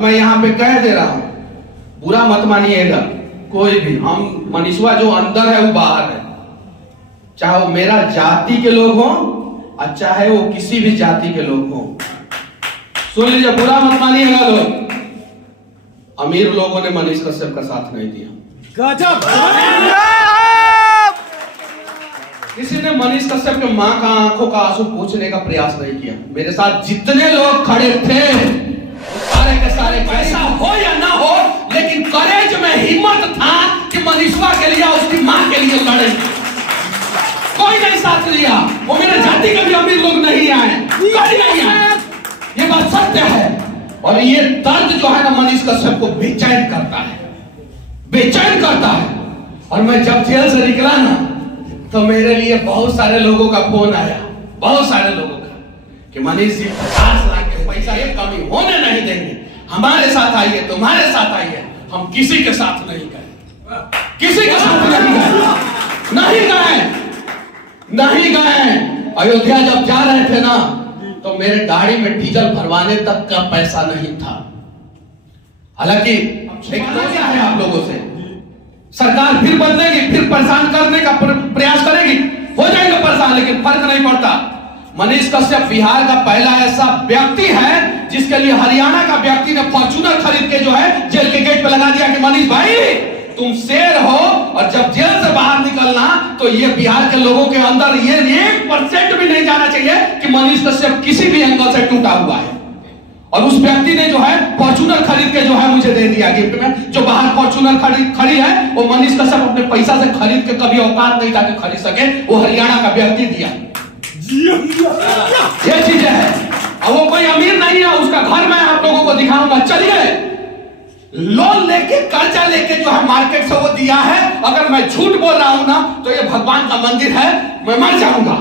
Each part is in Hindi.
मैं यहाँ पे कह दे रहा हूं, बुरा मत मानिएगा कोई भी। हम मनीषवा जो अंदर है वो बाहर है, चाहे वो मेरा जाति के लोग हों और चाहे वो किसी भी जाति के लोग हों। सुन लीजिए, बुरा मत मानिएगा लोग। अमीर लोगों ने मनीष कश्यप का साथ नहीं दिया। गजब! किसी ने मनीष कश्यप के मां का आंखों का आंसू पोंछने का प्रयास नहीं किया। मेरे साथ जितने लोग खड़े थे सारे के सारे, पैसा हो या ना हो, लेकिन करेज में हिम्मत था कि मनीषवा के लिए उसकी मां के लिए लड़े। कोई नहीं साथ लिया। वो मेरे जाति के भी अमीर लोग नहीं आए, कोई नहीं आए। ये बात सत्य है। और ये दर्द जो है ना मनीष कश्यप को बेचैन करता है, बेचैन करता है। और मैं जब जेल से निकला ना तो मेरे लिए बहुत सारे लोगों का फोन आया, बहुत सारे लोगों का, कि मनीष जी 50 लाख के पैसा ये कमी होने नहीं देंगे, हमारे साथ आइए, तुम्हारे साथ आइए। हम किसी के साथ नहीं गए, किसी के साथ नहीं गए, नहीं गए, नहीं गए। अयोध्या जब जा रहे थे ना तो मेरे गाड़ी में डीजल भरवाने तक का पैसा नहीं था। हालांकि क्या है आप लोगों से, सरकार फिर बदलेगी, फिर परेशान करने का प्रयास करेगी, हो जाएगा परेशान, लेकिन फर्क नहीं पड़ता। मनीष कश्यप बिहार का पहला ऐसा व्यक्ति है जिसके लिए हरियाणा का व्यक्ति ने फॉर्च्यूनर खरीद के जो है जेल के गेट पे लगा दिया कि मनीष भाई तुम शेर हो, और जब जेल से बाहर निकलना तो ये बिहार के लोगों के अंदर ये 1% भी नहीं जाना चाहिए कि मनीष कश्यप किसी भी एंगल से टूटा हुआ है। और उस व्यक्ति ने जो है फॉर्च्यूनर खरीद के जो है मुझे दे दिया गिफ्ट में। जो बाहर फॉर्च्यूनर खड़ी है वो मनीष कश्यप अपने पैसा से खरीद के, कभी औकात नहीं था कि खरीद सके, वो हरियाणा का व्यक्ति दिया। ये चीजें है। और वो कोई अमीर नहीं है, उसका घर मैं आप लोगों को दिखाऊंगा। चलिए, लोन लेके, कर्जा लेके जो है मार्केट से वो दिया है। अगर मैं झूठ बोल रहा हूं ना तो ये भगवान का मंदिर है, मैं मर जाऊंगा।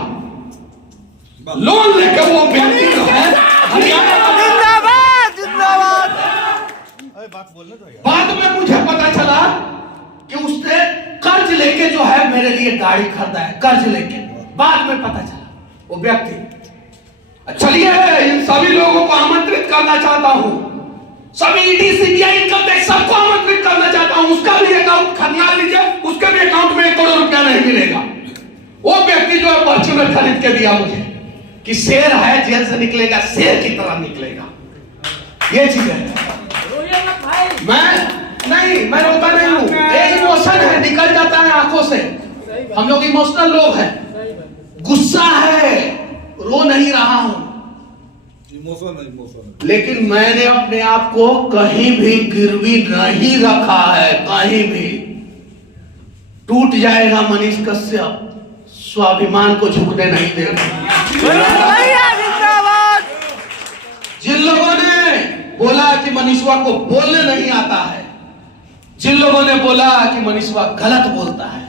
लोन लेके वो व्यक्ति जो है हरियाणा का, बाद में मुझे पता चला कि उसने कर्ज लेके जो है मेरे लिए गाड़ी खरीदा है, कर्ज लेके। बाद में पता चला वो व्यक्ति। चलिए, इन सभी लोगों को आमंत्रित करना चाहता हूं, सभी ईडी, सीबीआई, इनकम टैक्स सबको आमंत्रित करना चाहता हूं। उसका भी अकाउंट खरीदा लीजिए, उसके भी अकाउंट में 1 करोड़ रुपया नहीं मिलेगा। वो व्यक्ति जो है फॉर्च्यूनर खरीद के दिया मुझे कि शेर है, जेल से निकलेगा शेर की तरह निकलेगा। ये चीज है। मैं रोता नहीं हूं, एक इमोशन है, निकल जाता है आंखों से। हम लोग इमोशनल लोग हैं, गुस्सा है, रो नहीं रहा हूं, इमोशन। लेकिन मैंने अपने आप को कहीं भी गिरवी नहीं रखा है, कहीं भी। टूट जाएगा मनीष कश्यप, स्वाभिमान को झुकने नहीं देगा। जिन लोगों ने बोला कि मनीषवा को बोलने नहीं आता है, जिन लोगों ने बोला कि मनीषवा गलत बोलता है,